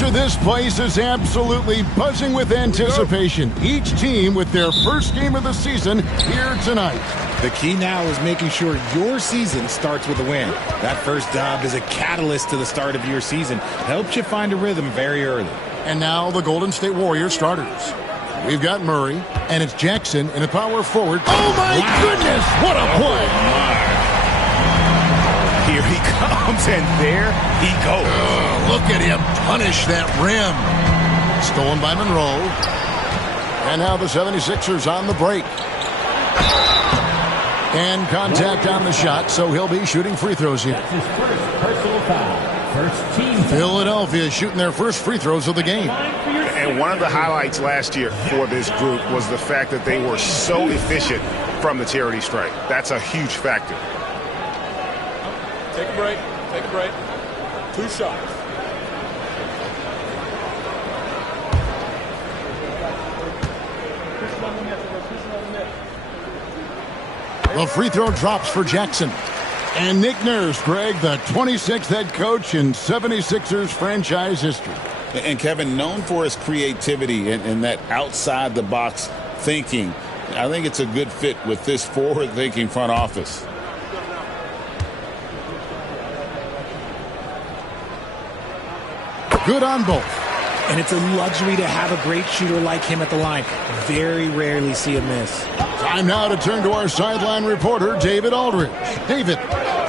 This place is absolutely buzzing with anticipation. Each team with their first game of the season here tonight. The key now is making sure your season starts with a win. That first dub is a catalyst to the start of your season. Helps you find a rhythm very early. And now the Golden State Warriors starters. We've got Murray, and it's Jackson in a power forward. Oh, my goodness! What a play! Here he comes, and there he goes. Look at him punish that rim. Stolen by Monroe. And now the 76ers on the break. And contact on the shot, so he'll be shooting free throws here. That's his first personal foul. First team. Philadelphia shooting their first free throws of the game. And one of the highlights last year for this group was the fact that they were so efficient from the charity stripe. That's a huge factor. Take a break. Take a break. 2 shots. The free throw drops for Jackson. And Nick Nurse, Greg, the 26th head coach in 76ers franchise history. And Kevin, known for his creativity and that outside-the-box thinking, I think it's a good fit with this forward-thinking front office. Good on both. And it's a luxury to have a great shooter like him at the line. Very rarely see a miss. Time now to turn to our sideline reporter, David Aldridge. David.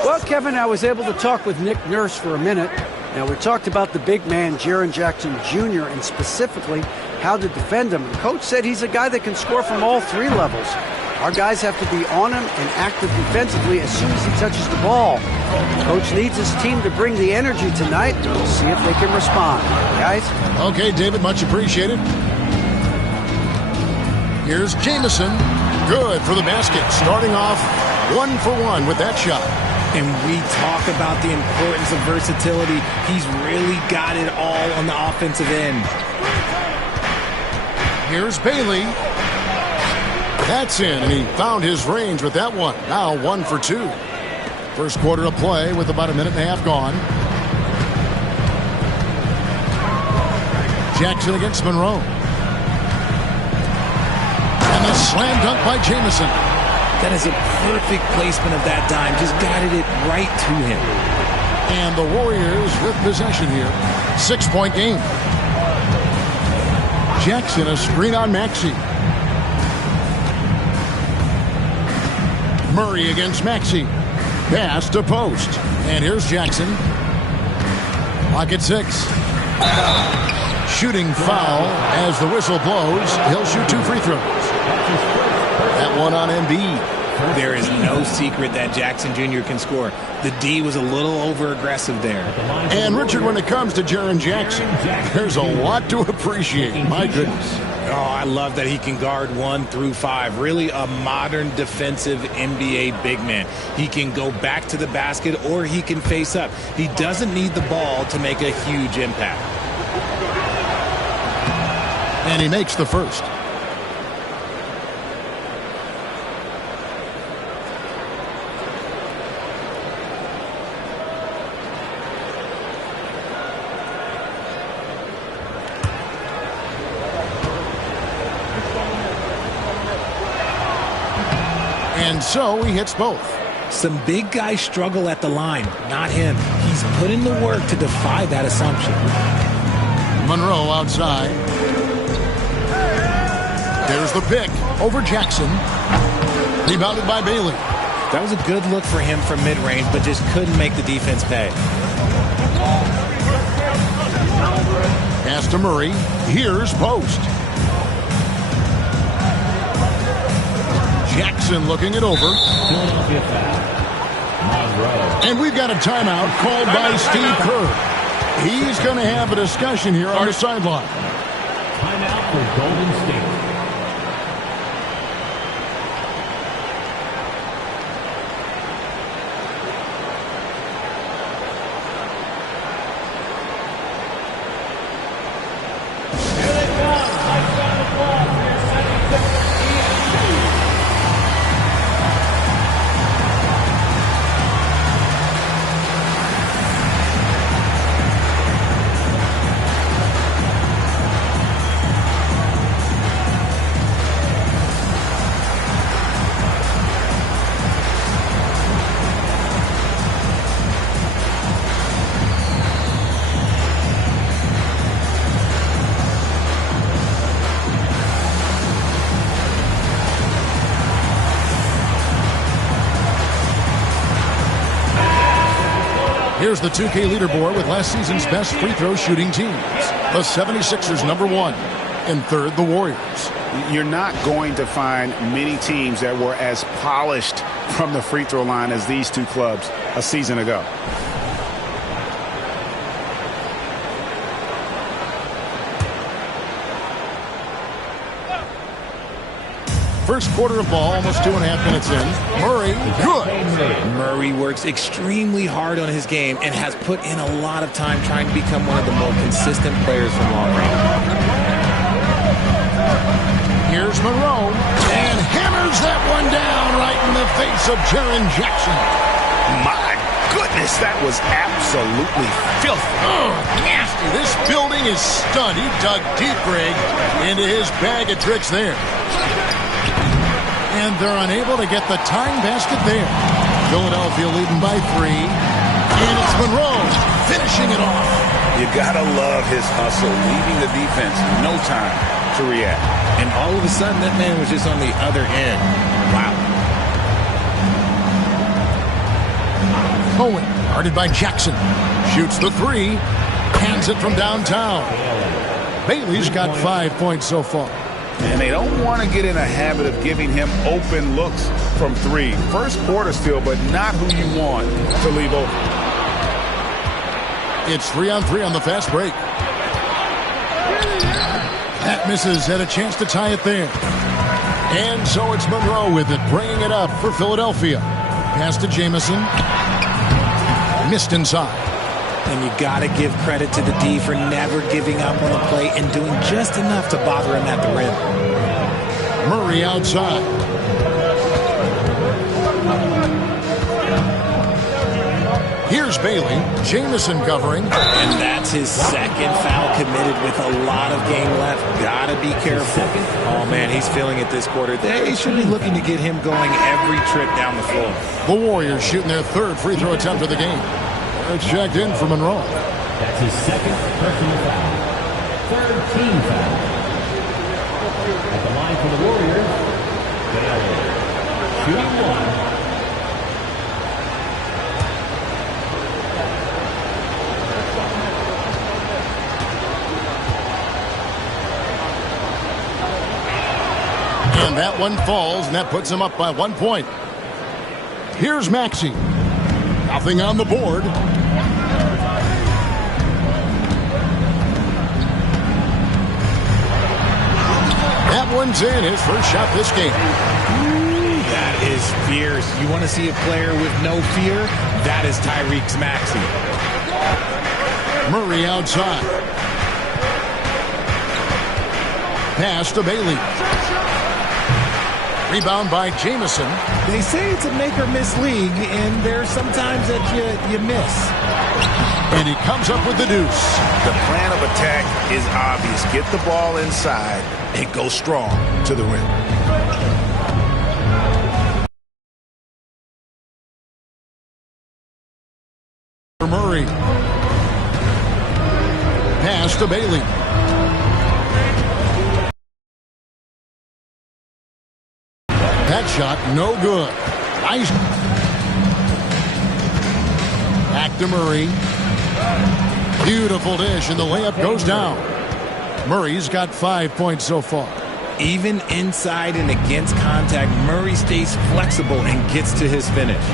Well, Kevin, I was able to talk with Nick Nurse for a minute. Now, we talked about the big man, Jaren Jackson Jr., and specifically how to defend him. The coach said he's a guy that can score from all 3 levels. Our guys have to be on him and active defensively as soon as he touches the ball. Coach needs his team to bring the energy tonight. We'll see if they can respond. Guys? Okay, David, much appreciated. Here's Jamison. Good for the basket. Starting off 1 for 1 with that shot. And we talk about the importance of versatility. He's really got it all on the offensive end. Here's Bailey. That's in, and he found his range with that one. Now 1 for 2. First quarter of play with about a minute and a half gone. Jackson against Monroe. And the slam dunk by Jamison. That is a perfect placement of that dime. Just guided it right to him. And the Warriors with possession here. 6-point game. Jackson a screen on Maxey. Murray against Maxey. Pass to post. And here's Jackson. Clock at 6. Shooting foul as the whistle blows. He'll shoot 2 free throws. That one on Embiid. There is no secret that Jackson Jr. can score. The D was a little over-aggressive there. And, Richard, when it comes to Jaren Jackson, there's a lot to appreciate. My goodness. Oh, I love that he can guard 1 through 5. Really a modern defensive NBA big man. He can go back to the basket or he can face up. He doesn't need the ball to make a huge impact. And he makes the first. And so he hits both. Some big guys struggle at the line, not him. He's put in the work to defy that assumption. Monroe outside. There's the pick over Jackson. Rebounded by Bailey. That was a good look for him from mid-range, but just couldn't make the defense pay. Pass to Murray. Here's post. Jackson looking it over. And we've got a timeout called by Steve Kerr. He's going to have a discussion here on the sideline. Timeout for Golden State. Here's the 2K leaderboard with last season's best free throw shooting teams. The 76ers #1. And third, the Warriors. You're not going to find many teams that were as polished from the free throw line as these two clubs a season ago. First quarter of ball, almost 2.5 minutes in. Murray, good. Murray works extremely hard on his game and has put in a lot of time trying to become one of the more consistent players from long range. Here's Monroe, and hammers that one down right in the face of Jaren Jackson. My goodness, that was absolutely filthy. Oh, nasty. This building is stunned. He dug deep, Greg, into his bag of tricks there. And they're unable to get the tying basket there. Philadelphia leading by 3. And it's Monroe finishing it off. You gotta love his hustle, leaving the defense no time to react. And all of a sudden, that man was just on the other end. Wow. Cohen, guarded by Jackson. Shoots the 3. Hands it from downtown. Bailey's got 5 points so far. And they don't want to get in a habit of giving him open looks from 3. First quarter still, but not who you want to leave open. It's 3-on-3 on the fast break. That misses, had a chance to tie it there. And so it's Monroe with it, bringing it up for Philadelphia. Pass to Jamison. Missed inside. And you got to give credit to the D for never giving up on the play and doing just enough to bother him at the rim. Murray outside. Here's Bailey. Jamison covering. And that's his second foul committed with a lot of game left. Got to be careful. Oh, man, he's feeling it this quarter. They should be looking to get him going every trip down the floor. The Warriors shooting their third free throw attempt of the game. It's checked in for Monroe. That's his second personal foul. Third team foul. At the line for the Warriors, Bailey. Shooting 1. And that one falls, and that puts him up by 1 point. Here's Maxey. Nothing on the board. That one's in, his first shot this game. That is fierce. You want to see a player with no fear? That is Tyrese Maxey. Murray outside. Pass to Bailey. Rebound by Jamison. They say it's a make-or-miss league, and there's sometimes that you miss. And he comes up with the deuce. The plan of attack is obvious. Get the ball inside and go strong to the rim. Murray. Pass to Bailey. That shot, no good. Nice. Back to Murray. Beautiful dish, and the layup goes down. Murray's got 5 points so far. Even inside and against contact, Murray stays flexible and gets to his finish.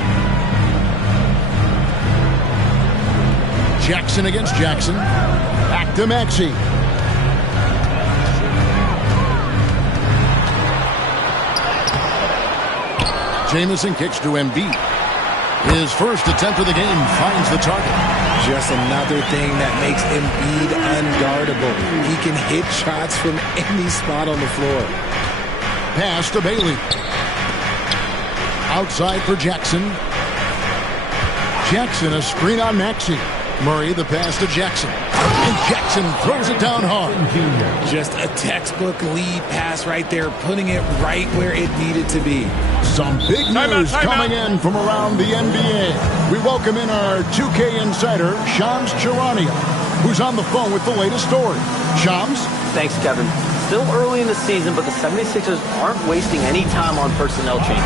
Jackson against Jackson. Back to Maxey. Jamison kicks to Embiid. His first attempt of the game finds the target. Just another thing that makes Embiid unguardable. He can hit shots from any spot on the floor. Pass to Bailey. Outside for Jackson. Jackson, a screen on Maxey. Murray, the pass to Jackson. And Jackson throws it down hard. Just a textbook lead pass right there, putting it right where it needed to be. Some big news coming in from around the NBA. We welcome in our 2K insider, Shams Charania, who's on the phone with the latest story. Shams? Thanks, Kevin. still early in the season, but the 76ers aren't wasting any time on personnel changes.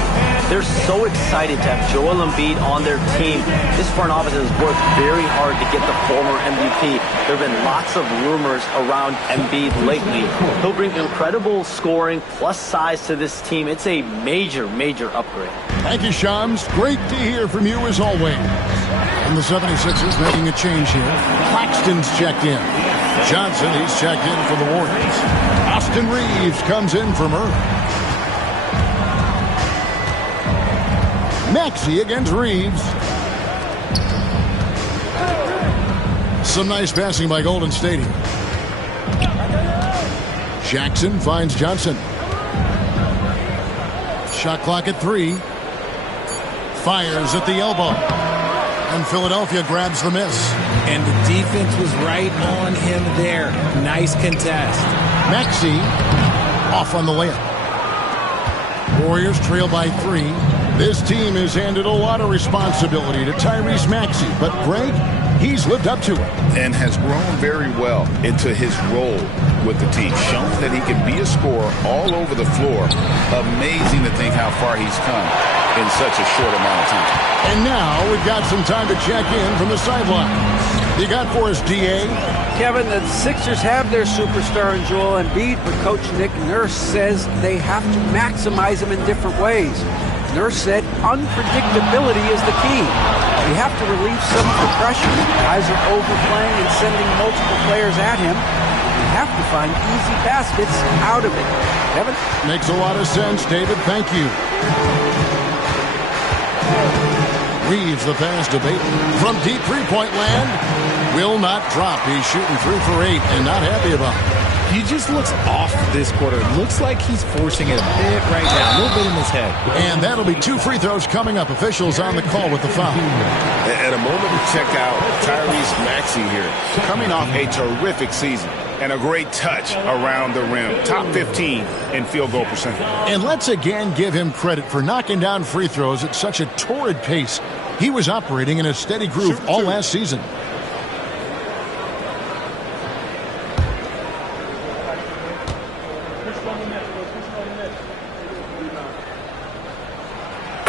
They're so excited to have Joel Embiid on their team. This front office has worked very hard to get the former MVP. There have been lots of rumors around Embiid lately. He'll bring incredible scoring plus size to this team. It's a major, major upgrade. Thank you, Shams. Great to hear from you as always. And the 76ers making a change here. Claxton's checked in. Johnson, he's checked in for the Warriors. Austin Reeves comes in for Murray. Maxey against Reeves. Some nice passing by Golden State here. Jackson finds Johnson. Shot clock at 3. Fires at the elbow. And Philadelphia grabs the miss. And the defense was right on him there. Nice contest. Maxey off on the layup. Warriors trail by 3. This team has handed a lot of responsibility to Tyrese Maxey, but Greg, he's lived up to it. And has grown very well into his role with the team. Shown that he can be a scorer all over the floor. Amazing to think how far he's come in such a short amount of time. And now we've got some time to check in from the sidelines. You got for us, D.A.? Kevin, the Sixers have their superstar in Joel Embiid, but Coach Nick Nurse says they have to maximize him in different ways. Nurse said unpredictability is the key. You have to relieve some of the pressure. Guys are overplaying and sending multiple players at him. You have to find easy baskets out of it. Kevin? Makes a lot of sense, David. Thank you. Reeves the pass to Bateman. From deep three-point land. Will not drop. He's shooting 3 for 8 and not happy about it. He just looks off this quarter. Looks like he's forcing it a bit right now. A little bit in his head. And that'll be 2 free throws coming up. Officials on the call with the foul. And a moment to check out Tyrese Maxey here. Coming off a terrific season and a great touch around the rim. Top 15 in field goal percentage. And let's again give him credit for knocking down free throws at such a torrid pace. He was operating in a steady groove all last season.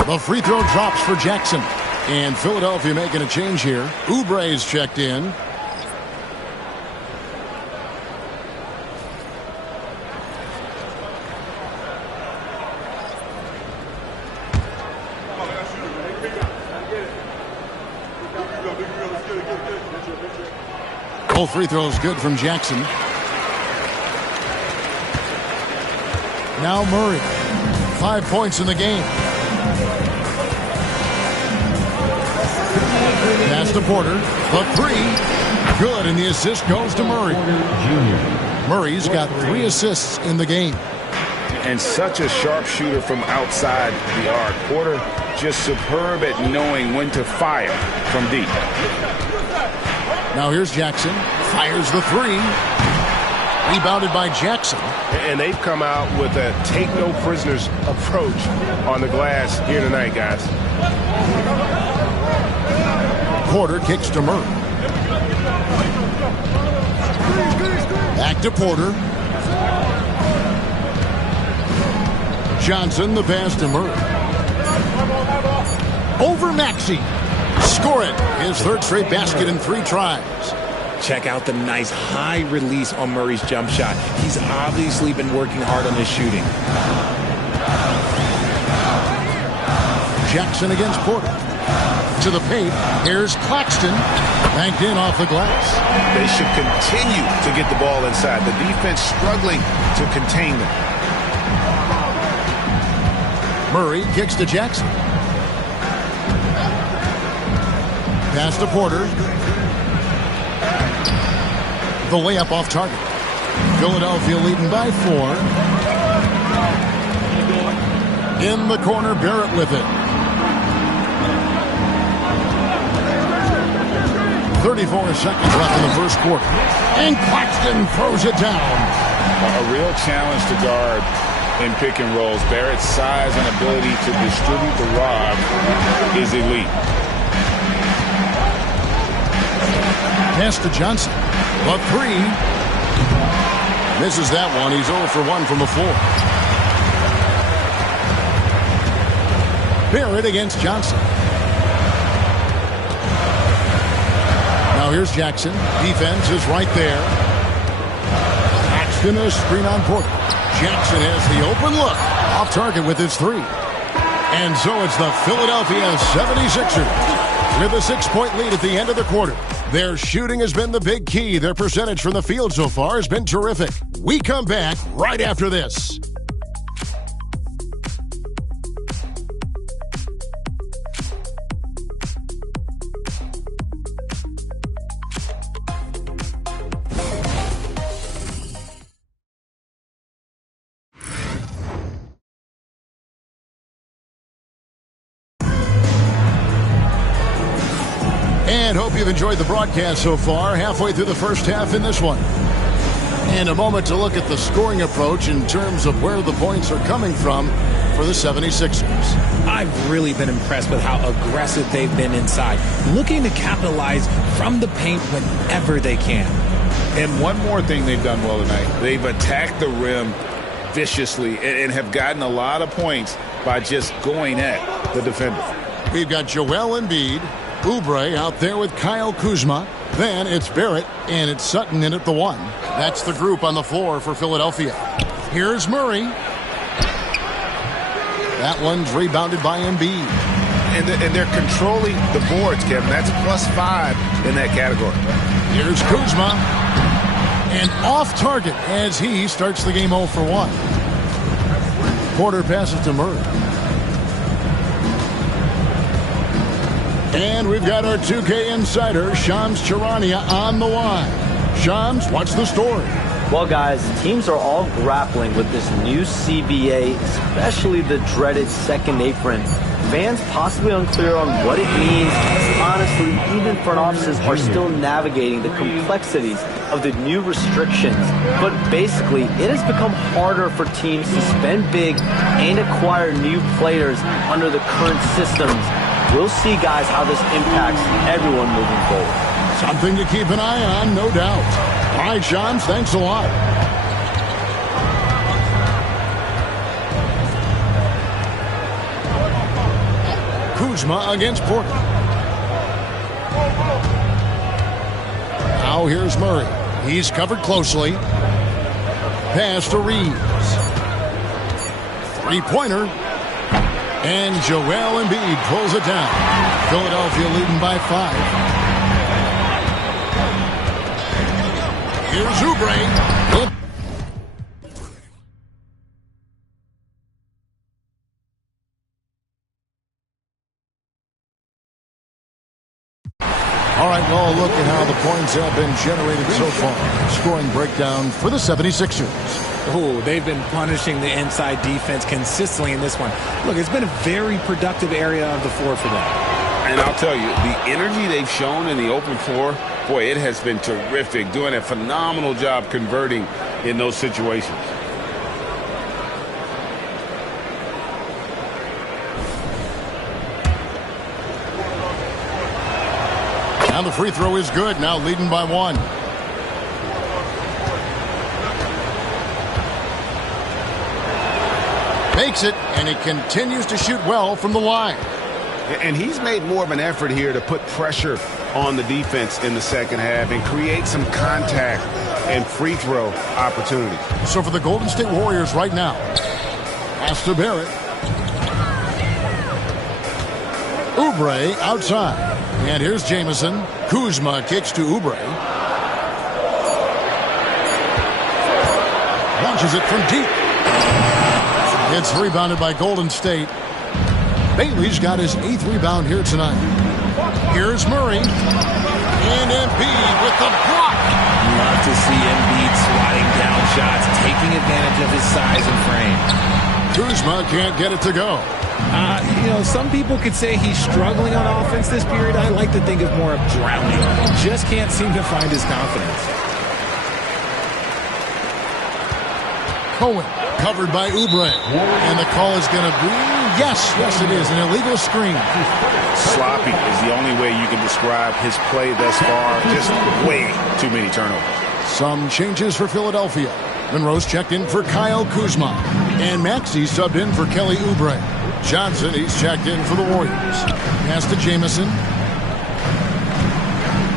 The free throw drops for Jackson. And Philadelphia making a change here. Oubre's checked in. Both free throws good from Jackson. Now Murray. 5 points in the game. Pass to Porter. The 3. Good, and the assist goes to Murray. Murray's got 3 assists in the game. And such a sharp shooter from outside the arc. Porter just superb at knowing when to fire from deep. Now here's Jackson. Fires the 3. Rebounded by Jackson. And they've come out with a take-no-prisoners approach on the glass here tonight, guys. Porter kicks to Murray. Back to Porter. Johnson, the pass to Murray. Over Maxey. Score it. His 3rd straight basket in 3 tries. Check out the nice high release on Murray's jump shot. He's obviously been working hard on his shooting. Jackson against Porter. To the paint. Here's Claxton. Banked in off the glass. They should continue to get the ball inside. The defense struggling to contain them. Murray kicks to Jackson. Pass to Porter. The layup off target. Philadelphia leading by 4. In the corner, Barrett with it. 34 seconds left in the first quarter. And Claxton throws it down. A real challenge to guard in pick and rolls. Barrett's size and ability to distribute the rock is elite. Pass to Johnson. The 3. Misses that one. He's 0 for 1 from the floor. Barrett against Johnson. Now here's Jackson. Defense is right there. Paxton a screen on Porter. Jackson has the open look. Off target with his three. And so it's the Philadelphia 76ers with a 6-point lead at the end of the quarter. Their shooting has been the big key. Their percentage from the field so far has been terrific. We come back right after this. And hope you've enjoyed the broadcast so far. Halfway through the first half in this one. And a moment to look at the scoring approach in terms of where the points are coming from for the 76ers. I've really been impressed with how aggressive they've been inside, looking to capitalize from the paint whenever they can. And one more thing they've done well tonight. They've attacked the rim viciously and have gotten a lot of points by just going at the defender. We've got Joel Embiid, Oubre out there with Kyle Kuzma. Then it's Barrett, and it's Sutton in at the 1. That's the group on the floor for Philadelphia. Here's Murray. That one's rebounded by Embiid. And they're controlling the boards, Kevin. That's +5 in that category. Here's Kuzma. And off target as he starts the game 0 for 1. Porter passes to Murray. And we've got our 2K insider, Shams Charania, on the line. Shams, what's the story? Well, guys, teams are all grappling with this new CBA, especially the dreaded second apron. Fans possibly unclear on what it means. Honestly, even front offices are still navigating the complexities of the new restrictions. But basically, it has become harder for teams to spend big and acquire new players under the current systems. We'll see, guys, how this impacts everyone moving forward. Something to keep an eye on, no doubt. All right, Shams, thanks a lot. Kuzma against Porter. Now here's Murray. He's covered closely. Pass to Reeves. Three-pointer. And Joel Embiid pulls it down. Philadelphia leading by 5. Here's Oubre. All right, well, look at how the points have been generated so far. Scoring breakdown for the 76ers. Oh, they've been punishing the inside defense consistently in this one. Look, it's been a very productive area of the floor for them. And I'll tell you, the energy they've shown in the open floor, boy, it has been terrific. Doing a phenomenal job converting in those situations. And the free throw is good, now leading by 1. Makes it, and he continues to shoot well from the line. And he's made more of an effort here to put pressure on the defense in the second half and create some contact and free throw opportunity. So for the Golden State Warriors right now, pass to Barrett. Oubre outside. And here's Jamison. Kuzma kicks to Oubre. Launches it from deep. It's rebounded by Golden State. Bailey's got his 8th rebound here tonight. Here's Murray. And Embiid with the block. Love to see Embiid swatting down shots, taking advantage of his size and frame. Kuzma can't get it to go. Some people could say he's struggling on offense this period. I like to think of more of drowning. Just can't seem to find his confidence. Cohen covered by Oubre. And the call is going to be, yes, it is, an illegal screen. Sloppy is the only way you can describe his play thus far. Just way too many turnovers. Some changes for Philadelphia. Monroe's checked in for Kyle Kuzma. And Maxey subbed in for Kelly Oubre. Johnson, he's checked in for the Warriors. Pass to Jamison.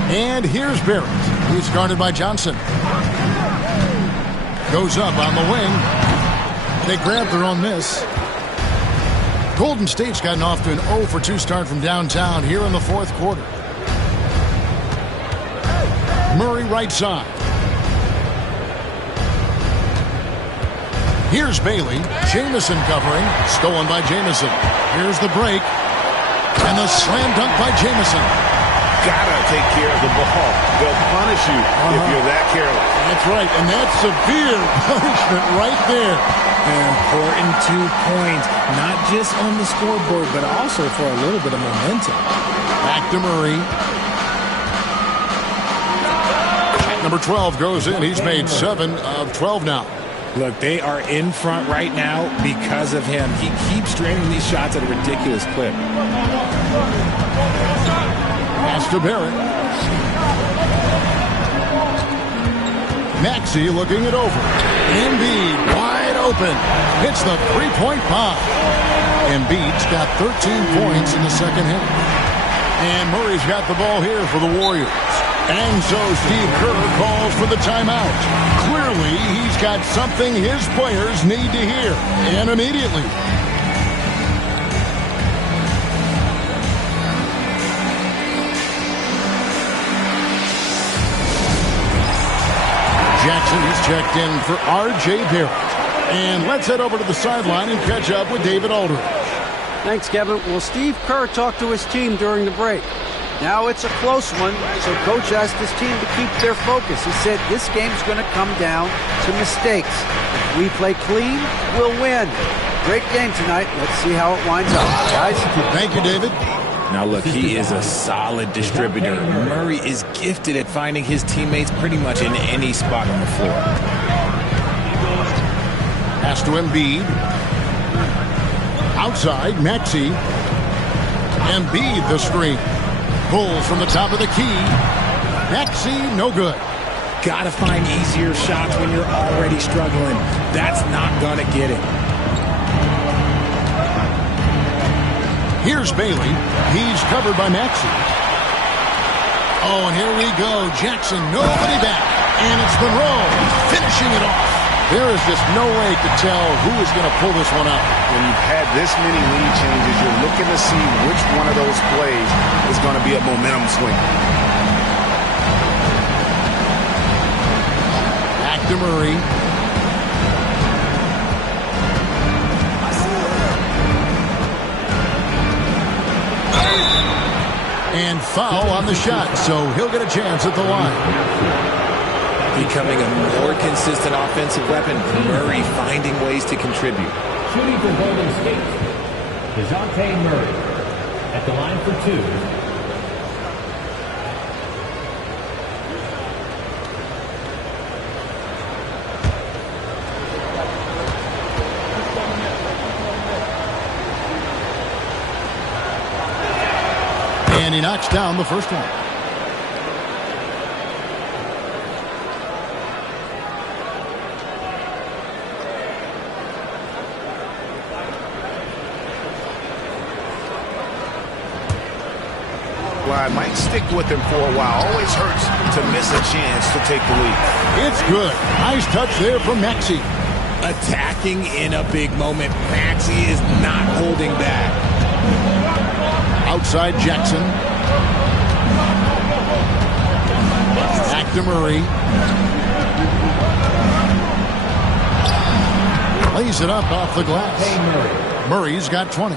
And here's Barrett. He's guarded by Johnson. Goes up on the wing. They grab their own miss. Golden State's gotten off to an 0 for 2 start from downtown here in the fourth quarter. Murray right side. Here's Bailey. Jamison covering. Stolen by Jamison. Here's the break. And the slam dunk by Jamison. Gotta take care of the ball. They'll punish you if you're that careless. That's right, and that's severe punishment right there. An important 2 points, not just on the scoreboard, but also for a little bit of momentum. Back to Murray. Number 12 goes in. He's made 7 of 12 now. Look, they are in front right now because of him. He keeps draining these shots at a ridiculous clip. Pass to Barrett. Maxey looking it over. Embiid wide open. Hits the three-point pop. Embiid's got 13 points in the second half. And Murray's got the ball here for the Warriors. And so Steve Kerr calls for the timeout. Clearly, he's got something his players need to hear. And immediately. Jackson is checked in for R.J. Barrett. And let's head over to the sideline and catch up with David Aldridge. Thanks, Kevin. Well, Steve Kerr talked to his team during the break. Now it's a close one, so Coach asked his team to keep their focus. He said this game's going to come down to mistakes. If we play clean, we'll win. Great game tonight. Let's see how it winds up. Guys, thank you, David. Now, look, he is a solid distributor. Murray is gifted at finding his teammates pretty much in any spot on the floor. Pass to Embiid. Outside, Maxey. Embiid the screen. Pulls from the top of the key. Maxey, no good. Gotta find easier shots when you're already struggling. That's not gonna get it. Here's Bailey. He's covered by Maxey. Oh, and here we go. Jackson, nobody back. And it's Monroe finishing it off. There is just no way to tell who is going to pull this one out. When you've had this many lead changes, you're looking to see which one of those plays is going to be a momentum swing. Back to Murray. And foul on the shot, so he'll get a chance at the line. Becoming a more consistent offensive weapon, Murray finding ways to contribute. Shooting for Golden State, DeJounte Murray at the line for 2. And he knocks down the first one. Might stick with him for a while. Always hurts to miss a chance to take the lead. It's good. Nice touch there from Maxey. Attacking in a big moment. Maxey is not holding back. Outside Jackson. Back to Murray. Lays it up off the glass. Murray's got 20.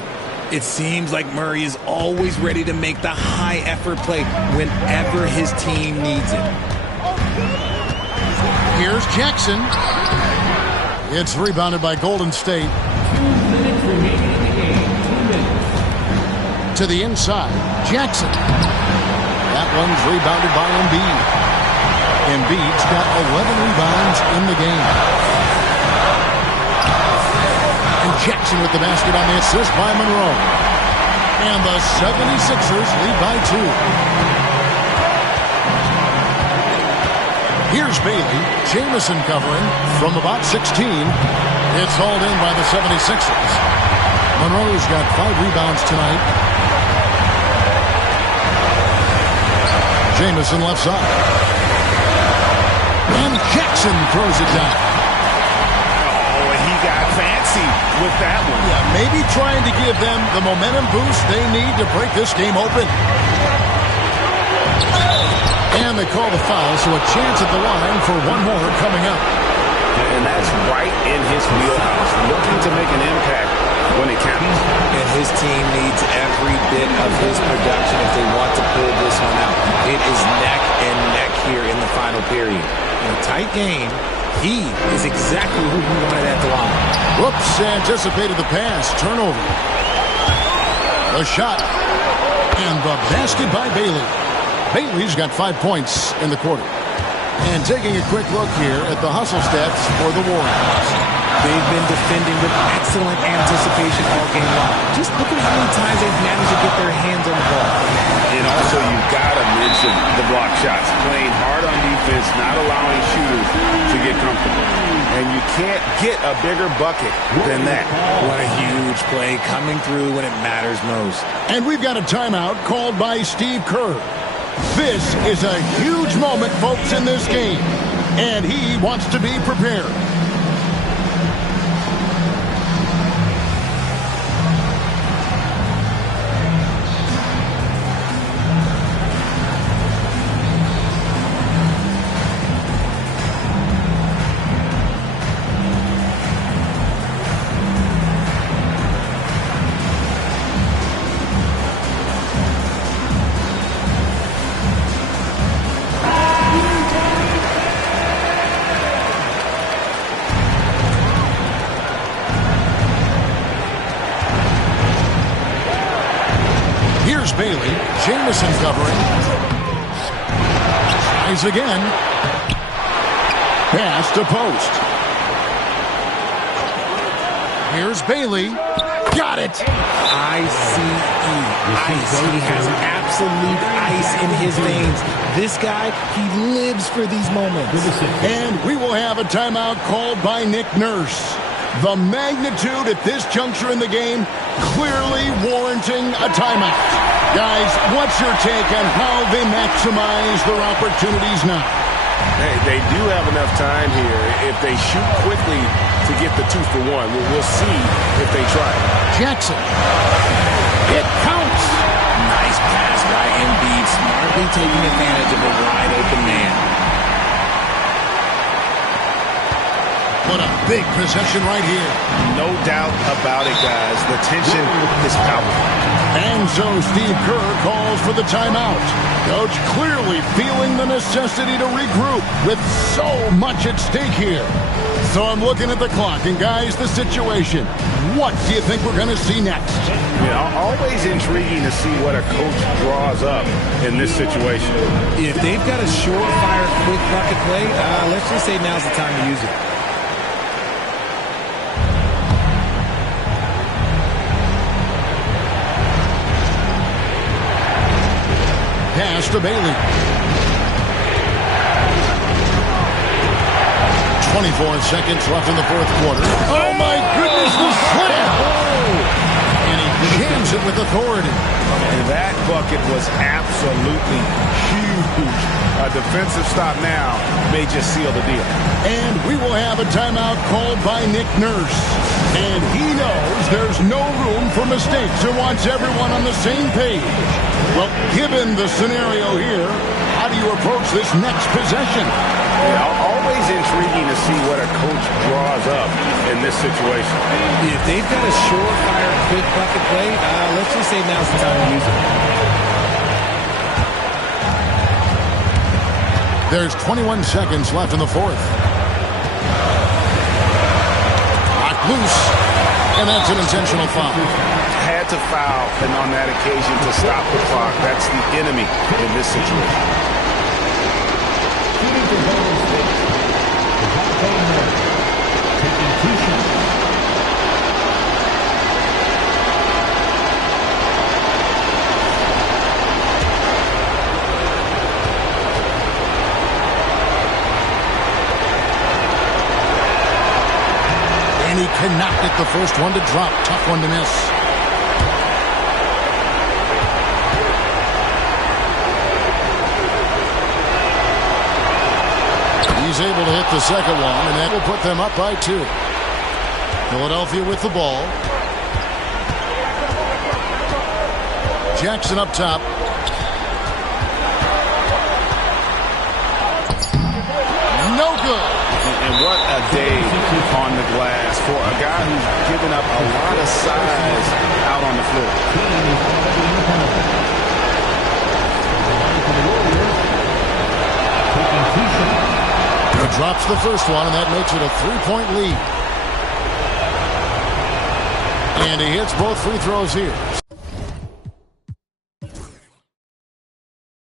It seems like Murray is always ready to make the high-effort play whenever his team needs it. Here's Jackson. It's rebounded by Golden State. 2 minutes remaining in the game. 2 minutes. To the inside, Jackson. That one's rebounded by Embiid. Embiid's got 11 rebounds in the game. Jackson with the basket on the assist by Monroe. And the 76ers lead by 2. Here's Here's Bailey. Jamison covering from about 16. It's hauled in by the 76ers. Monroe's got 5 rebounds tonight. Jamison left side. And Jackson throws it down. Oh, and he got fancy with that one. Yeah, maybe trying to give them the momentum boost they need to break this game open. And they call the foul, so a chance at the line for one more coming up. And that's right in his wheelhouse, looking to make an impact when it counts. And his team needs every bit of his production if they want to pull this one out. It is neck and neck here in the final period. In a tight game, he is exactly who we wanted at the line. Whoops, anticipated the pass. Turnover. The shot. And the basket by Bailey. Bailey's got 5 points in the quarter. And taking a quick look here at the hustle stats for the Warriors. They've been defending with excellent anticipation all game long. Just look at how many times they've managed to get their hands on the ball. And also, you've got to mention the block shots. Playing hard on defense, not allowing shooters to get comfortable. And you can't get a bigger bucket than that. What a huge play coming through when it matters most. And we've got a timeout called by Steve Kerr. This is a huge moment, folks, in this game. And he wants to be prepared. Bailey, Jamison covering. Tries again. Pass to post. Here's Bailey. Got it. ICE. Ice. He has absolute ice in his veins. This guy, he lives for these moments. And we will have a timeout called by Nick Nurse. The magnitude at this juncture in the game clearly warranting a timeout. Guys, what's your take on how they maximize their opportunities now? Hey, they do have enough time here if they shoot quickly to get the 2 for 1. We'll see if they try. Jackson. It counts. Nice pass by Embiid, smartly taking advantage of a wide open man. What a big possession right here. No doubt about it, guys. The tension is palpable. And so Steve Kerr calls for the timeout. Coach clearly feeling the necessity to regroup with so much at stake here. So I'm looking at the clock, and guys, the situation. What do you think we're going to see next? Yeah, always intriguing to see what a coach draws up in this situation. If they've got a surefire quick bucket play, let's just say now's the time to use it. Pass to Bailey. 24 seconds left in the fourth quarter. Oh, my goodness, the slam! And he jams it with authority. And that bucket was absolutely huge. A defensive stop now may just seal the deal. And we will have a timeout called by Nick Nurse. And he knows there's no room for mistakes and wants everyone on the same page. Well, given the scenario here, how do you approach this next possession? Yeah, always intriguing to see what a coach draws up in this situation. If they've got a surefire quick bucket play, let's just say now's the time to use it. There's 21 seconds left in the fourth. Locked loose, and that's an intentional foul. Had to foul, and on that occasion to stop the clock. That's the enemy in this situation. he cannot get the first one to drop. Tough one to miss. He's able to hit the second one, and that will put them up by 2. Philadelphia with the ball. Jackson up top. No good. And what a day on the glass for a guy who's given up a lot of size out on the floor. He drops the first one, and that makes it a 3-point lead. And he hits both free throws here.